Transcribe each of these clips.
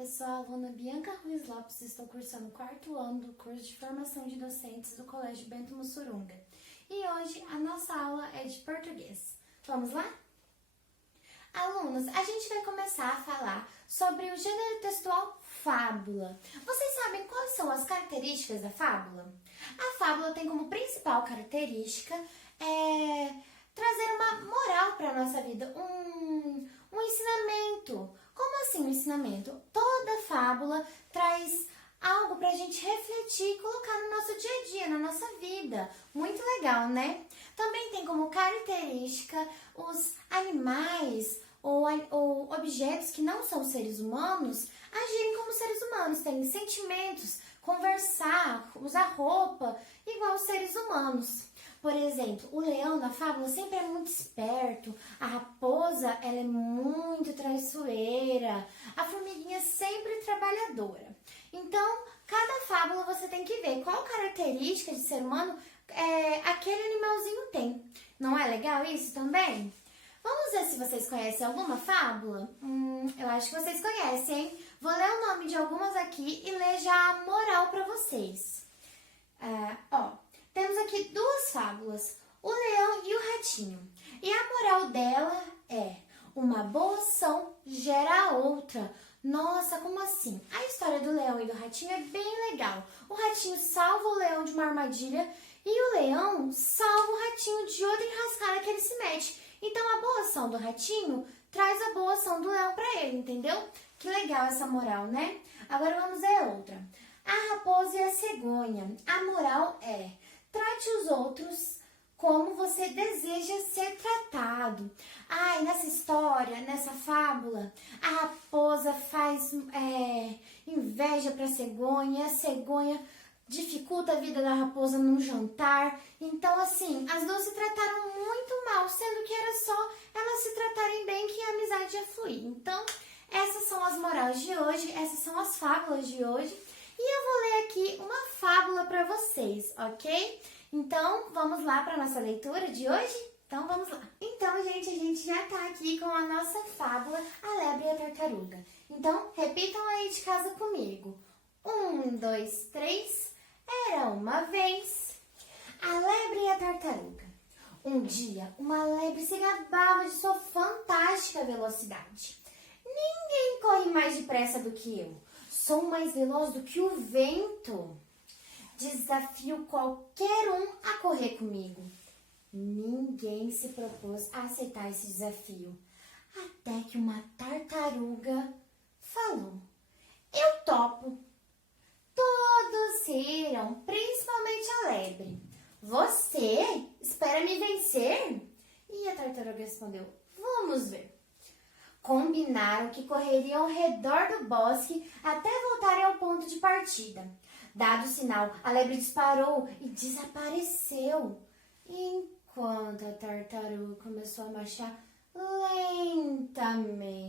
Eu sou a aluna Bianca Ruiz Lopes e estou cursando o 4º ano do curso de formação de docentes do Colégio Bento Mussurunga. E hoje a nossa aula é de português. Vamos lá? Alunos, a gente vai começar a falar sobre o gênero textual fábula. Vocês sabem quais são as características da fábula? A fábula tem como principal característica trazer uma moral para a nossa vida, um ensinamento. Como assim um ensinamento? Toda fábula traz algo para a gente refletir e colocar no nosso dia a dia, na nossa vida. Muito legal, né? Também tem como característica os animais ou objetos que não são seres humanos agirem como seres humanos, terem sentimentos, conversar, usar roupa igual os seres humanos. Por exemplo, o leão na fábula sempre é muito esperto, a raposa ela é muito traiçoeira, a formiguinha sempre trabalhadora. Então, cada fábula você tem que ver qual característica de ser humano aquele animalzinho tem. Não é legal isso também? Vamos ver se vocês conhecem alguma fábula? Eu acho que vocês conhecem, hein? Vou ler o nome de algumas aqui e ler já a moral para vocês. Temos aqui duas fábulas, o leão e o ratinho. E a moral dela é: uma boa ação gera outra. Nossa, como assim? A história do leão e do ratinho é bem legal. O ratinho salva o leão de uma armadilha e o leão salva o ratinho de outra enrascada que ele se mete. Então a boa ação do ratinho traz a boa ação do leão para ele, entendeu? Que legal essa moral, né? Agora vamos ver outra. A raposa e a cegonha. A moral é: trate os outros como você deseja ser tratado. Nessa história, nessa fábula, a raposa faz inveja para a cegonha dificulta a vida da raposa num jantar. Então, assim, as duas se trataram muito mal, sendo que era só elas se tratarem bem que a amizade ia fluir. Então, essas são as morais de hoje, essas são as fábulas de hoje. E eu vou ler aqui uma fábula para vocês, ok? Então, vamos lá para a nossa leitura de hoje? Então, vamos lá. Então, gente, a gente já tá aqui com a nossa fábula, A Lebre e a Tartaruga. Então, repitam aí de casa comigo. 1, 2, 3. Era uma vez a lebre e a tartaruga. Um dia, uma lebre se gabava de sua fantástica velocidade. Ninguém corre mais depressa do que eu. Sou mais veloz do que o vento. Desafio qualquer um a correr comigo. Ninguém se propôs a aceitar esse desafio. Até que uma tartaruga falou: eu topo. Todos riram, principalmente a lebre. Você espera me vencer? E a tartaruga respondeu: vamos ver. Combinaram que correriam ao redor do bosque até voltarem ao ponto de partida. Dado o sinal, a lebre disparou e desapareceu, enquanto a tartaruga começou a marchar lentamente.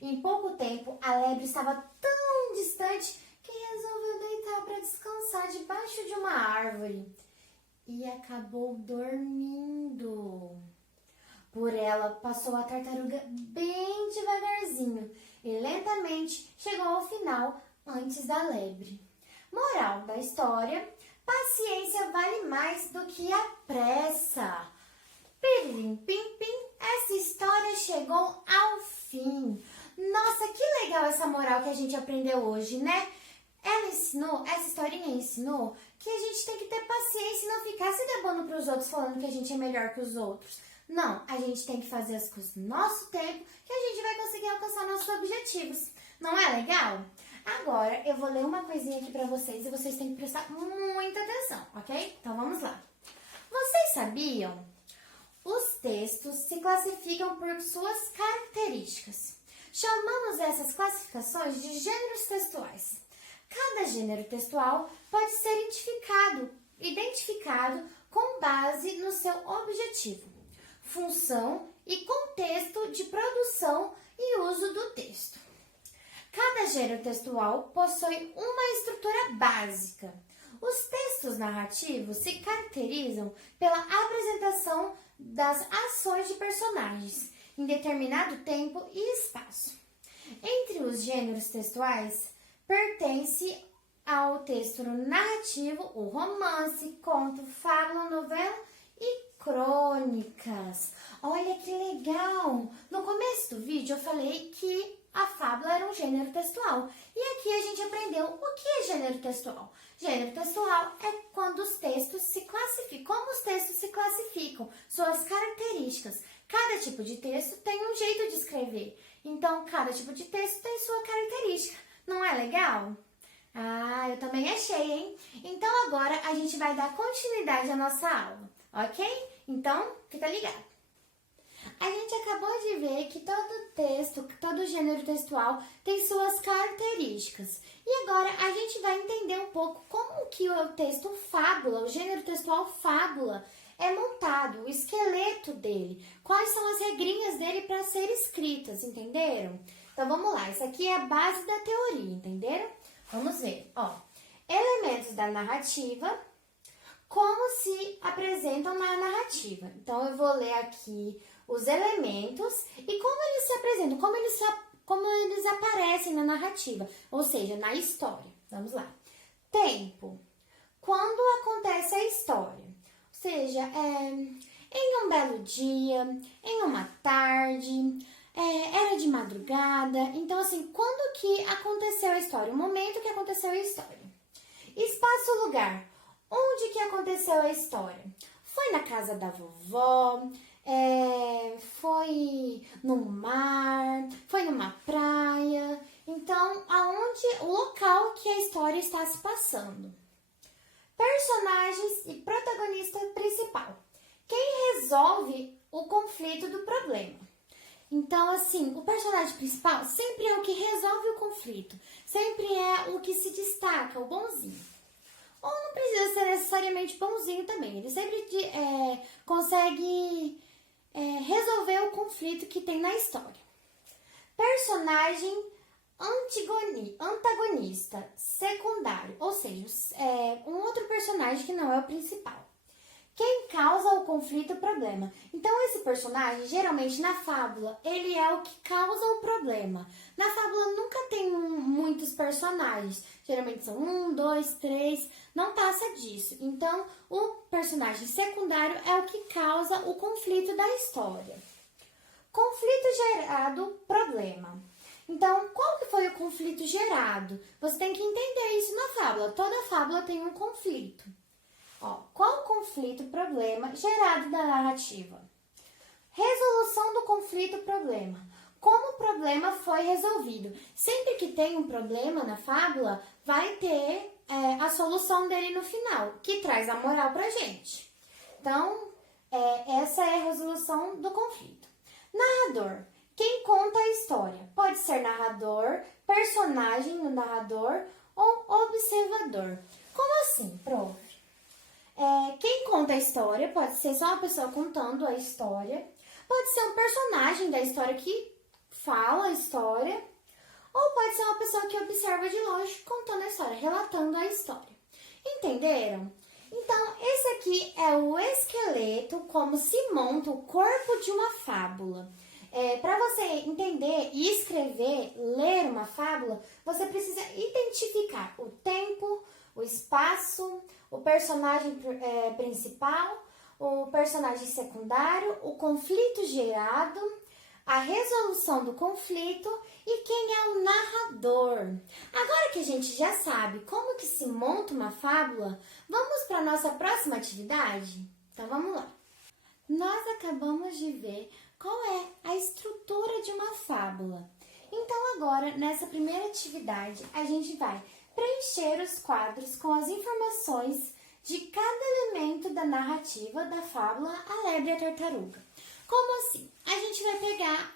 Em pouco tempo, a lebre estava tão distante que resolveu deitar para descansar debaixo de uma árvore e acabou dormindo. Por ela passou a tartaruga bem devagarzinho e lentamente chegou ao final antes da lebre. Moral da história: paciência vale mais do que a pressa. Piririm, pim, pim, essa história chegou ao fim. Nossa, que legal essa moral que a gente aprendeu hoje, né? Essa historinha ensinou que a gente tem que ter paciência e não ficar se gabando para os outros falando que a gente é melhor que os outros. Não, a gente tem que fazer as coisas no nosso tempo que a gente vai conseguir alcançar nossos objetivos. Não é legal? Agora eu vou ler uma coisinha aqui para vocês e vocês têm que prestar muita atenção, ok? Então vamos lá. Vocês sabiam? Os textos se classificam por suas características. Chamamos essas classificações de gêneros textuais. Cada gênero textual pode ser identificado com base no seu objetivo, função e contexto de produção e uso do texto. Cada gênero textual possui uma estrutura básica. Os textos narrativos se caracterizam pela apresentação das ações de personagens em determinado tempo e espaço. Entre entre os gêneros textuais, pertence ao texto narrativo, o romance, conto, fábula, novela e crônicas. Olha que legal! No começo do vídeo eu falei que a fábula era um gênero textual. E aqui a gente aprendeu o que é gênero textual. Gênero textual é quando os textos se classificam. Como os textos se classificam? Suas características. Cada tipo de texto tem um jeito de escrever. Então, cada tipo de texto tem sua característica. Não é legal? Ah, eu também achei, hein? Então, agora a gente vai dar continuidade à nossa aula, ok? Então, fica ligado. A gente acabou de ver que todo texto, todo gênero textual tem suas características. E agora a gente vai entender um pouco como que o texto fábula, o gênero textual fábula, é montado, o esqueleto dele, quais são as regrinhas dele para ser escritas, entenderam? Então vamos lá, isso aqui é a base da teoria, entenderam? Vamos ver, ó. Elementos da narrativa, como se apresentam na narrativa. Então eu vou ler aqui os elementos e como eles se apresentam, como eles aparecem na narrativa, ou seja, na história. Vamos lá. Tempo. Quando acontece a história? Ou seja, em um belo dia, em uma tarde, era de madrugada. Então, assim, quando que aconteceu a história? O momento que aconteceu a história. Espaço-lugar. Onde que aconteceu a história? Foi na casa da vovó, foi no mar, foi numa praia. Então, o local que a história está se passando. Personagens e protagonista principal. Quem resolve o conflito do problema? Então, assim, o personagem principal sempre é o que resolve o conflito. Sempre é o que se destaca, o bonzinho. Ou não precisa ser necessariamente bonzinho também. Ele sempre consegue resolver o conflito que tem na história. Personagem antagonista, secundário, ou seja, um outro personagem que não é o principal. Quem causa o conflito, o problema. Então, esse personagem, geralmente na fábula, ele é o que causa o problema. Na fábula nunca tem muitos personagens. Geralmente são 1, 2, 3, não passa disso. Então, o personagem secundário é o que causa o conflito da história. Conflito gerado, problema. Então, qual que foi o conflito gerado? Você tem que entender isso na fábula. Toda fábula tem um conflito. Ó, qual o conflito, problema gerado da narrativa? Resolução do conflito, problema. Como o problema foi resolvido? Sempre que tem um problema na fábula, vai ter a solução dele no final, que traz a moral pra gente. Então, essa é a resolução do conflito. Narrador. Quem conta a história? Pode ser narrador, personagem no narrador ou observador. Como assim, prof? Quem conta a história pode ser só uma pessoa contando a história, pode ser um personagem da história que fala a história, ou pode ser uma pessoa que observa de longe contando a história, relatando a história. Entenderam? Então, esse aqui é o esqueleto, como se monta o corpo de uma fábula. Para você entender e escrever, ler uma fábula, você precisa identificar o tempo, o espaço, o personagem principal, o personagem secundário, o conflito gerado, a resolução do conflito e quem é o narrador. Agora que a gente já sabe como que se monta uma fábula, vamos para a nossa próxima atividade? Então vamos lá. Nós acabamos de ver qual é a estrutura de uma fábula. Então agora, nessa primeira atividade, a gente vai preencher os quadros com as informações de cada elemento da narrativa da fábula A Lebre e a Tartaruga. Como assim? A gente vai pegar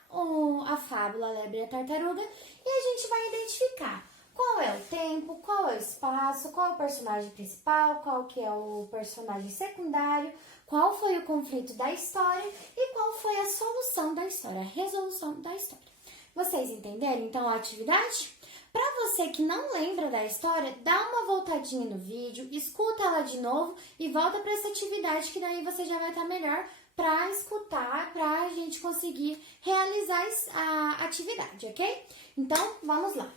a fábula A Lebre e a Tartaruga e a gente vai identificar qual é o tempo, qual é o espaço, qual é o personagem principal, qual que é o personagem secundário, qual foi o conflito da história e qual foi a solução da história, a resolução da história. Vocês entenderam então a atividade? Para você que não lembra da história, dá uma voltadinha no vídeo, escuta ela de novo e volta para essa atividade que daí você já vai estar melhor para escutar, para a gente conseguir realizar a atividade, ok? Então, vamos lá.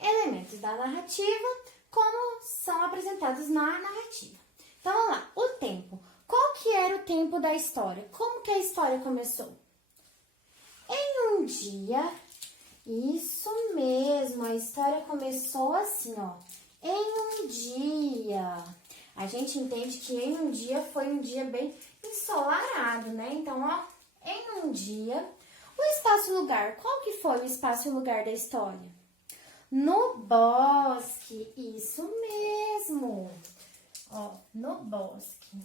Elementos da narrativa, como são apresentados na narrativa. Então, vamos lá. O tempo. Qual que era o tempo da história? Como que a história começou? Em um dia, isso mesmo, a história começou assim, ó. Em um dia. A gente entende que em um dia foi um dia bem ensolarado, né? Então, ó, em um dia. O espaço-lugar, qual que foi o espaço-lugar da história? No bosque, isso mesmo. Ó, no bosque.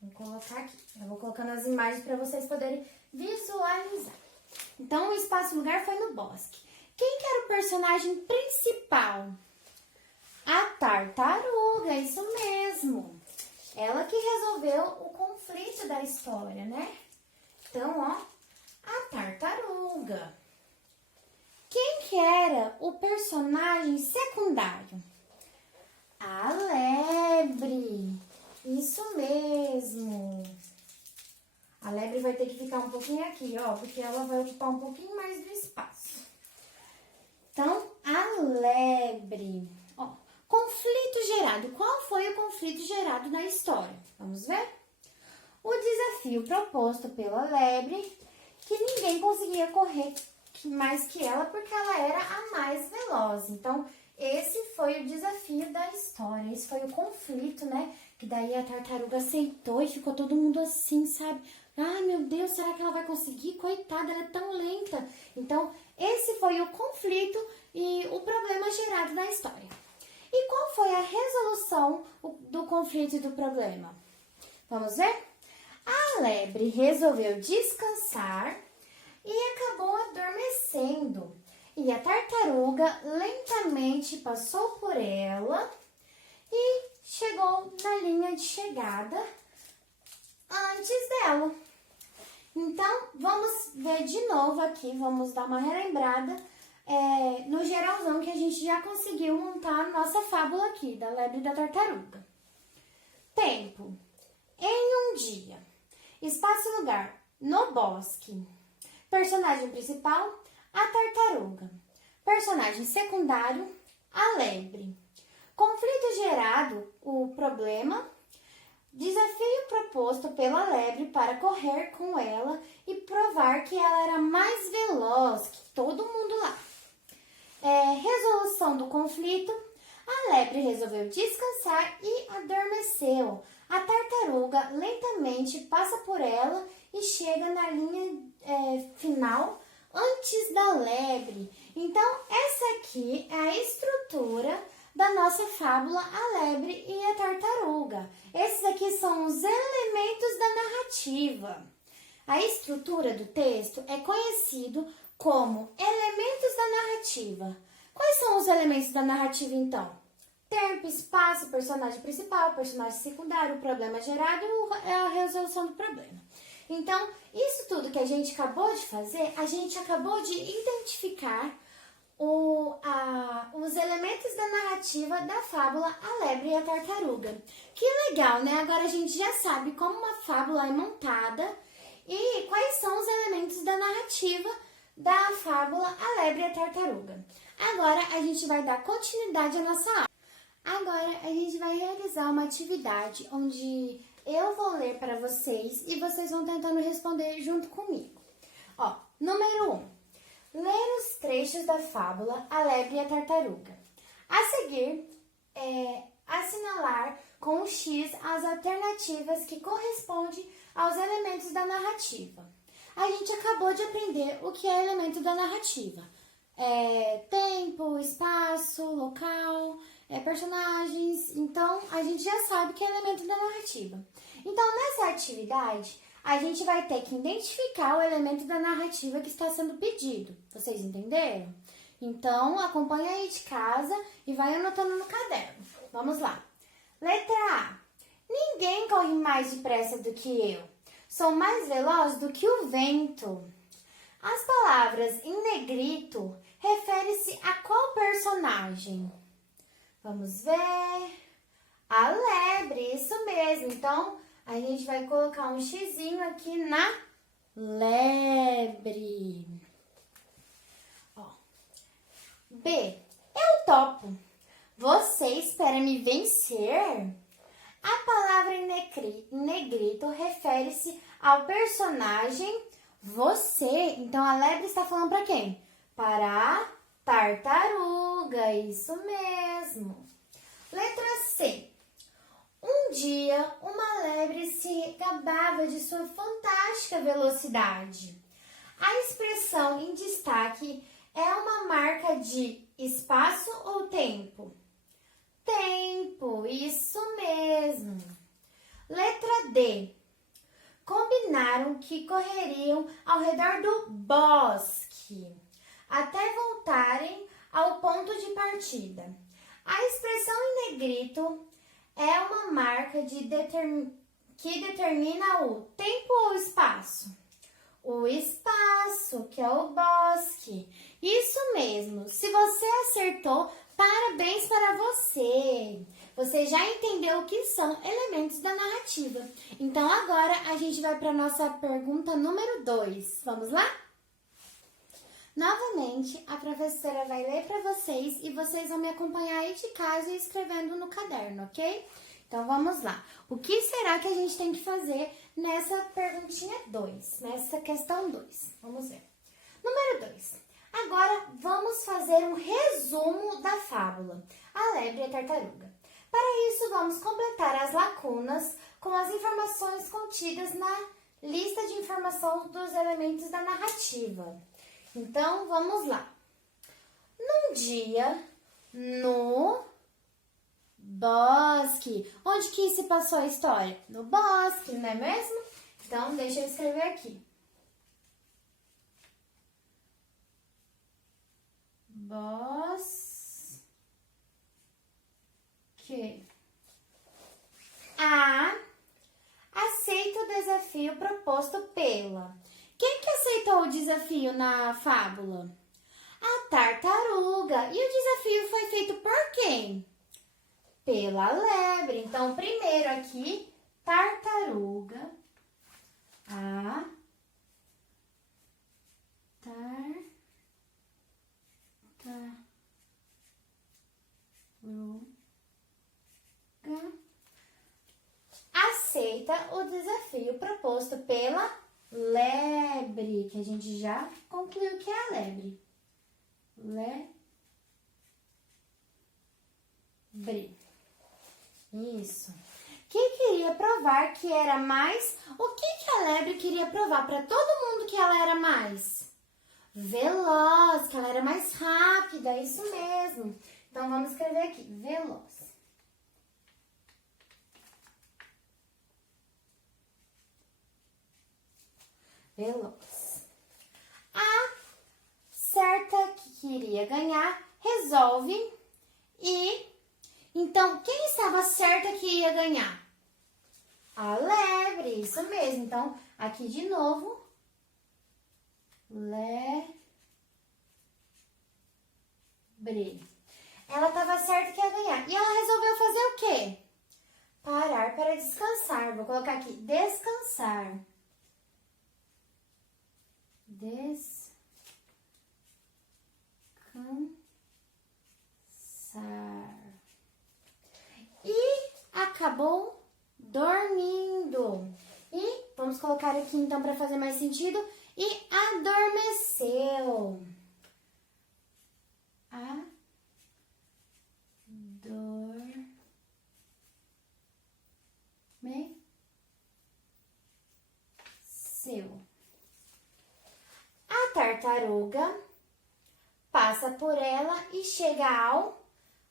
Vou colocar aqui. Eu vou colocando as imagens para vocês poderem visualizar. Então, o espaço-lugar foi no bosque. Quem que era o personagem principal? A tartaruga, isso mesmo. Ela que resolveu o conflito da história, né? Então, ó, a tartaruga. Quem que era o personagem secundário? A lebre. Isso mesmo. A lebre vai ter que ficar um pouquinho aqui, ó, porque ela vai ocupar um pouquinho mais do espaço. Então, a lebre. Ó, conflito gerado. Qual foi o conflito gerado na história? Vamos ver? O desafio proposto pela lebre, que ninguém conseguia correr mais que ela, porque ela era a mais veloz. Então, esse foi o desafio da história, esse foi o conflito, né? Que daí a tartaruga aceitou e ficou todo mundo assim, sabe? Ai, meu Deus, será que ela vai conseguir? Coitada, ela é tão lenta. Então, esse foi o conflito e o problema gerado na história. E qual foi a resolução do conflito e do problema? Vamos ver? A lebre resolveu descansar e acabou adormecendo. E a tartaruga lentamente passou por ela e chegou na linha de chegada antes dela. Então, vamos ver de novo aqui, vamos dar uma relembrada no geralzão que a gente já conseguiu montar a nossa fábula aqui, da lebre e da tartaruga. Tempo. Em um dia. Espaço e lugar. No bosque. Personagem principal, a tartaruga. Personagem secundário, a lebre. Conflito gerado, o problema. Desafio proposto pela lebre para correr com ela e provar que ela era mais veloz que todo mundo lá. Resolução do conflito. A lebre resolveu descansar e adormeceu. A tartaruga lentamente passa por ela e chega na linha final antes da lebre. Então, essa aqui é a estrutura da nossa fábula A Lebre e a Tartaruga. Esses aqui são os elementos da narrativa. A estrutura do texto é conhecido como elementos da narrativa. Quais são os elementos da narrativa, então? Tempo, espaço, personagem principal, personagem secundário, problema gerado e a resolução do problema. Então, isso tudo que a gente acabou de fazer, a gente acabou de identificar os elementos da narrativa da fábula A Lebre e a Tartaruga. Que legal, né? Agora a gente já sabe como uma fábula é montada e quais são os elementos da narrativa da fábula A Lebre e a Tartaruga. Agora a gente vai dar continuidade à nossa aula. Agora a gente vai realizar uma atividade onde eu vou ler para vocês e vocês vão tentando responder junto comigo. Ó, número 1. Ler os trechos da fábula A Lebre e a Tartaruga. A seguir, assinalar com o X as alternativas que correspondem aos elementos da narrativa. A gente acabou de aprender o que é elemento da narrativa. Tempo, espaço, local, personagens. Então, a gente já sabe que é elemento da narrativa. Então, nessa atividade, a gente vai ter que identificar o elemento da narrativa que está sendo pedido. Vocês entenderam? Então, acompanha aí de casa e vai anotando no caderno. Vamos lá. Letra A. Ninguém corre mais depressa do que eu. Sou mais veloz do que o vento. As palavras em negrito refere-se a qual personagem? Vamos ver. A lebre, isso mesmo. Então, a gente vai colocar um xizinho aqui na lebre. Ó. B. Eu topo. Você espera me vencer? A palavra em negrito refere-se ao personagem você. Então, a lebre está falando para quem? Para a tartaruga. Isso mesmo. Letra C. Um dia, uma lebre se gabava de sua fantástica velocidade. A expressão em destaque é uma marca de espaço ou tempo? Tempo, isso mesmo. Letra D. Combinaram que correriam ao redor do bosque, até voltarem ao ponto de partida. A expressão em negrito é uma marca que determina o tempo ou espaço? O espaço, que é o bosque. Isso mesmo. Se você acertou, parabéns para você. Você já entendeu o que são elementos da narrativa. Então, agora a gente vai para a nossa pergunta número 2. Vamos lá? Novamente, a professora vai ler para vocês e vocês vão me acompanhar aí de casa e escrevendo no caderno, ok? Então, vamos lá. O que será que a gente tem que fazer nessa perguntinha 2, nessa questão 2? Vamos ver. Número 2. Agora, vamos fazer um resumo da fábula, A Lebre e a Tartaruga. Para isso, vamos completar as lacunas com as informações contidas na lista de informação dos elementos da narrativa. Então, vamos lá. Num dia, no bosque. Onde que se passou a história? No bosque, não é mesmo? Então, deixa eu escrever aqui. Bosque. A. Aceita o desafio proposto pela. Quem que aceitou o desafio na fábula? A tartaruga. E o desafio foi feito por quem? Pela lebre. Então, primeiro aqui, tartaruga. A tartaruga aceita o desafio proposto pela lebre, que a gente já concluiu que é a lebre. Lebre. Isso. Quem queria provar que era mais? O que a lebre queria provar para todo mundo que ela era mais? Veloz, que ela era mais rápida, isso mesmo. Então, vamos escrever aqui, veloz. Veloz. A certa que queria ganhar resolve e... Então, quem estava certa que ia ganhar? A lebre, isso mesmo. Então, aqui de novo. Lebre. Ela estava certa que ia ganhar. E ela resolveu fazer o quê? Parar para descansar. Vou colocar aqui, descansar. Descansar. E acabou dormindo. E vamos colocar aqui então para fazer mais sentido. E adormeceu. Adormeceu. A tartaruga passa por ela e chega ao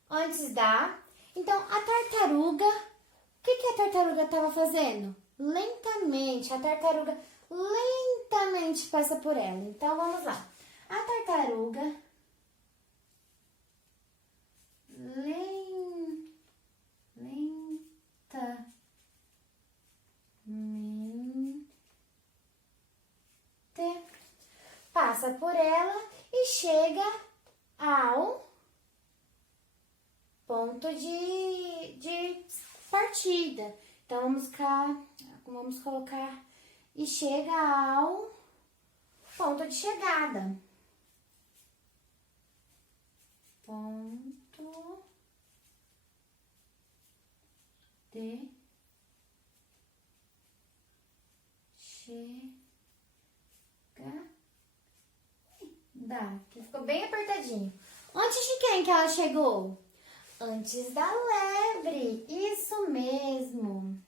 antes da... Então, a tartaruga, o que a tartaruga estava fazendo? Lentamente, a tartaruga lentamente passa por ela. Então, vamos lá. A tartaruga lentamente passa por ela e chega ao ponto de partida, Então, vamos colocar e chega ao ponto de chegada. Ponto de chegada. Que ficou bem apertadinho. Antes de quem que ela chegou? Antes da lebre. Isso mesmo.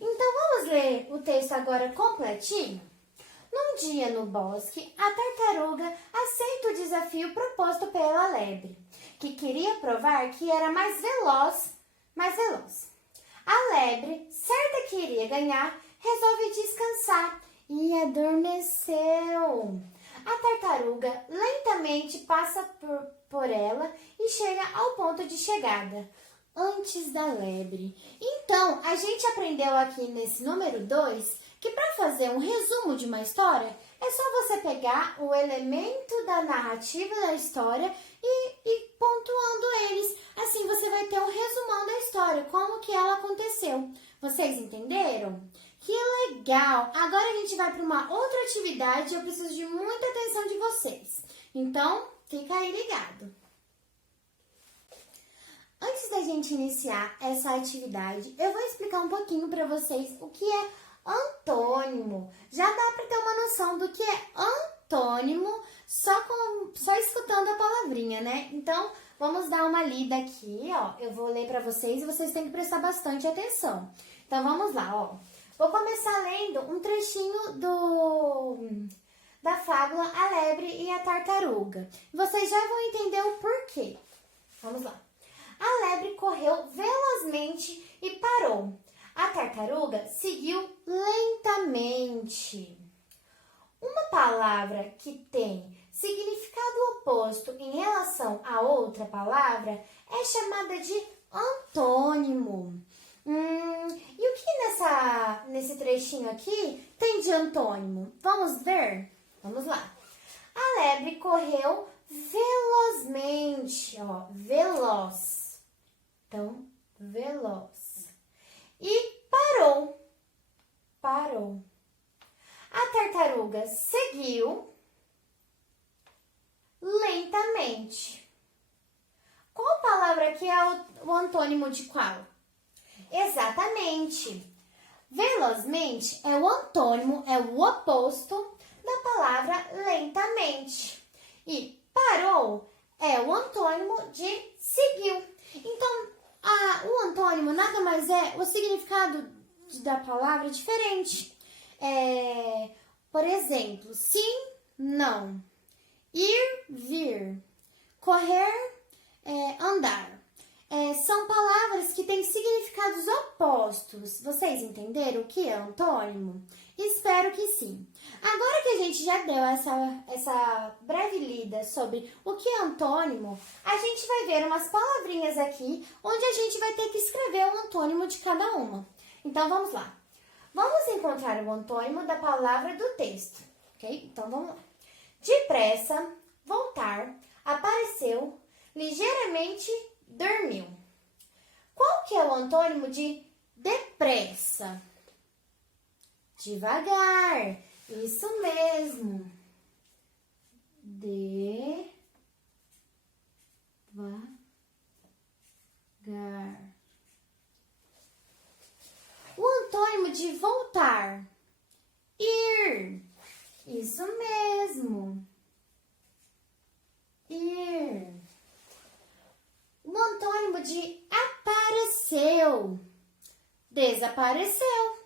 Então, vamos ler o texto agora completinho? Num dia no bosque, a tartaruga aceita o desafio proposto pela lebre, que queria provar que era mais veloz. A lebre, certa que iria ganhar, resolve descansar e adormeceu. A tartaruga lentamente passa por ela e chega ao ponto de chegada, antes da lebre. Então, a gente aprendeu aqui nesse número 2 que para fazer um resumo de uma história, é só você pegar o elemento da narrativa da história e pontuando eles. Assim você vai ter um resumão da história, como que ela aconteceu. Vocês entenderam? Que legal! Agora a gente vai para uma outra atividade e eu preciso de muita atenção de vocês. Então, fica aí ligado. Antes da gente iniciar essa atividade, eu vou explicar um pouquinho para vocês o que é antônimo. Já dá para ter uma noção do que é antônimo só escutando a palavrinha, né? Então, vamos dar uma lida aqui, ó. Eu vou ler para vocês e vocês têm que prestar bastante atenção. Então, vamos lá, ó. Vou começar lendo um trechinho da fábula A Lebre e a Tartaruga. Vocês já vão entender o porquê. Vamos lá. A lebre correu velozmente e parou. A tartaruga seguiu lentamente. Uma palavra que tem significado oposto em relação a outra palavra é chamada de antônimo. E o que nesse trechinho aqui tem de antônimo? Vamos ver? Vamos lá. A lebre correu velozmente, ó, veloz. Então, veloz. E parou. A tartaruga seguiu lentamente. Qual palavra aqui é o antônimo de qual? Exatamente. Velozmente é o antônimo, é o oposto da palavra lentamente. E parou é o antônimo de seguiu. Então, o antônimo nada mais é o significado da palavra diferente. Por exemplo, sim, não. Ir, vir. Correr, andar. São palavras que têm significados opostos. Vocês entenderam o que é antônimo? Espero que sim. Agora que a gente já deu essa breve lida sobre o que é antônimo, a gente vai ver umas palavrinhas aqui, onde a gente vai ter que escrever o antônimo de cada uma. Então, vamos lá. Vamos encontrar o antônimo da palavra do texto, ok? Então, vamos lá. Depressa, voltar, apareceu, ligeiramente, dormiu. Qual que é o antônimo de depressa? Devagar. Isso mesmo. Devagar. O antônimo de voltar. Ir. Isso mesmo. Ir. O antônimo de apareceu. Desapareceu.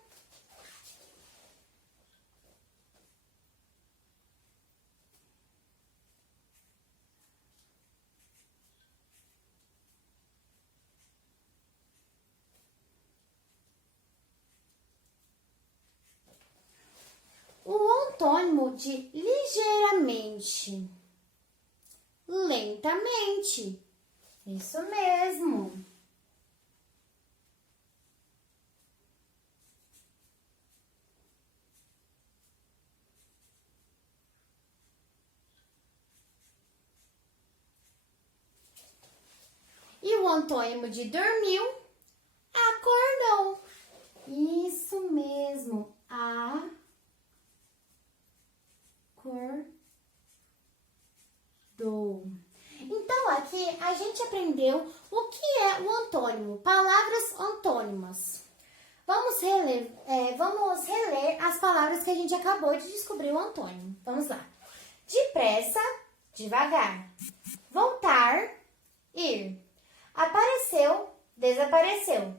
O antônimo de ligeiramente. Lentamente. Isso mesmo. antônimo de dormiu, acordou. Isso mesmo, acordou. Então, aqui a gente aprendeu o que é o antônimo, palavras antônimas. Vamos reler as palavras que a gente acabou de descobrir o antônimo. Vamos lá. Depressa, devagar. Voltar, ir. Apareceu, desapareceu.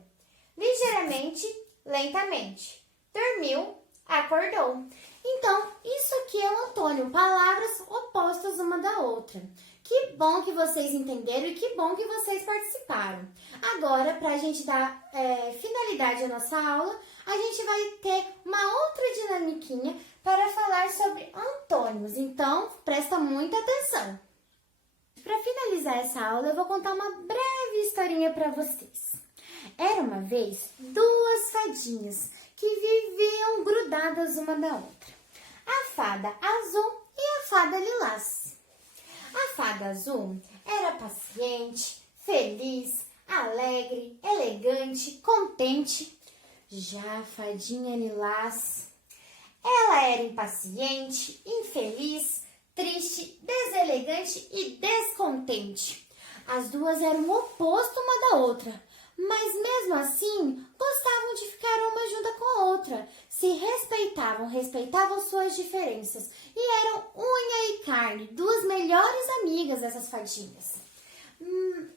Ligeiramente, lentamente. Dormiu, acordou. Então, isso aqui é o antônimo, palavras opostas uma da outra. Que bom que vocês entenderam e que bom que vocês participaram. Agora, para a gente dar finalidade à nossa aula, a gente vai ter uma outra dinamiquinha para falar sobre antônimos. Então, presta muita atenção. Para finalizar essa aula, eu vou contar uma breve historinha para vocês. Era uma vez duas fadinhas que viviam grudadas uma da outra. A fada azul e a fada lilás. A fada azul era paciente, feliz, alegre, elegante, contente. Já a fadinha lilás, ela era impaciente, infeliz, triste, deselegante e descontente. As duas eram o oposto uma da outra, mas mesmo assim gostavam de ficar uma junto com a outra. Se respeitavam suas diferenças e eram unha e carne, duas melhores amigas dessas fadinhas.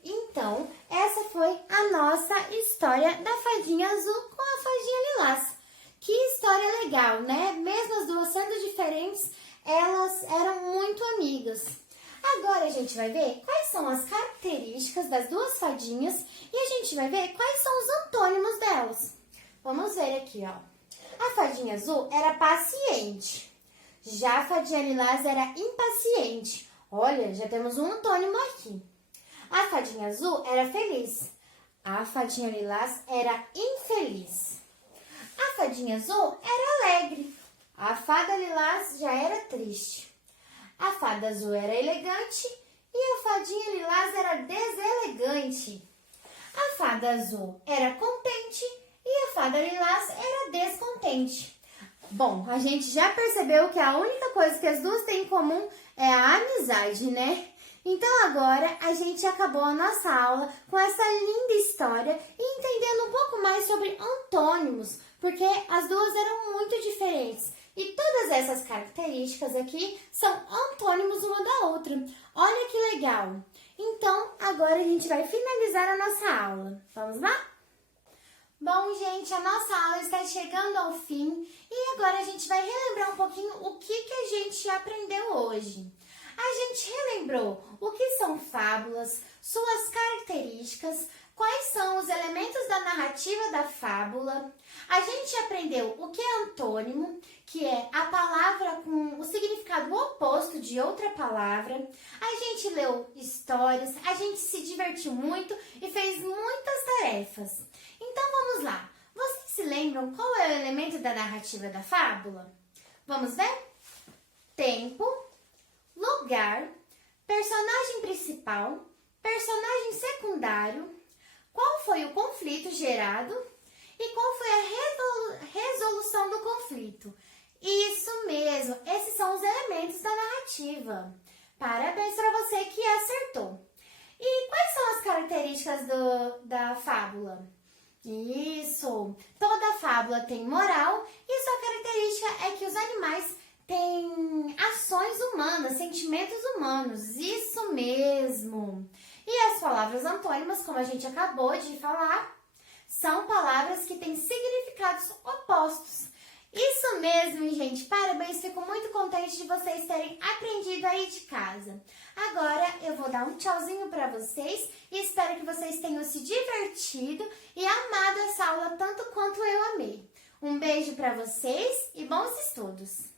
Então, essa foi a nossa história da fadinha azul com a fadinha lilás. Que história legal, né? Mesmo as duas sendo diferentes, elas eram muito amigas. Agora a gente vai ver quais são as características das duas fadinhas e a gente vai ver quais são os antônimos delas. Vamos ver aqui, ó. A fadinha azul era paciente. Já a fadinha lilás era impaciente. Olha, já temos um antônimo aqui. A fadinha azul era feliz. A fadinha lilás era infeliz. A fadinha azul era alegre. A fada lilás já era triste. A fada azul era elegante e a fadinha lilás era deselegante. A fada azul era contente e a fada lilás era descontente. Bom, a gente já percebeu que a única coisa que as duas têm em comum é a amizade, né? Então agora a gente acabou a nossa aula com essa linda história e entendendo um pouco mais sobre antônimos, porque as duas eram muito diferentes. E todas essas características aqui são antônimos uma da outra. Olha que legal! Então, agora a gente vai finalizar a nossa aula. Vamos lá? Bom, gente, a nossa aula está chegando ao fim e agora a gente vai relembrar um pouquinho o que a gente aprendeu hoje. A gente relembrou o que são fábulas, suas características, quais são os elementos da narrativa da fábula. A gente aprendeu o que é antônimo, que é a palavra com o significado oposto de outra palavra. A gente leu histórias, a gente se divertiu muito e fez muitas tarefas. Então vamos lá. Vocês se lembram qual é o elemento da narrativa da fábula? Vamos ver? Tempo, lugar, personagem principal, personagem secundário, qual foi o conflito gerado e qual foi a resolução do conflito. Isso mesmo, esses são os elementos da narrativa. Parabéns para você que acertou. E quais são as características da fábula? Isso, toda fábula tem moral e sua característica é que os animais têm ações humanas, sentimentos humanos, isso mesmo. E as palavras antônimas, como a gente acabou de falar, são palavras que têm significados opostos. Isso mesmo, gente. Parabéns, fico muito contente de vocês terem aprendido aí de casa. Agora eu vou dar um tchauzinho para vocês e espero que vocês tenham se divertido e amado essa aula tanto quanto eu amei. Um beijo para vocês e bons estudos!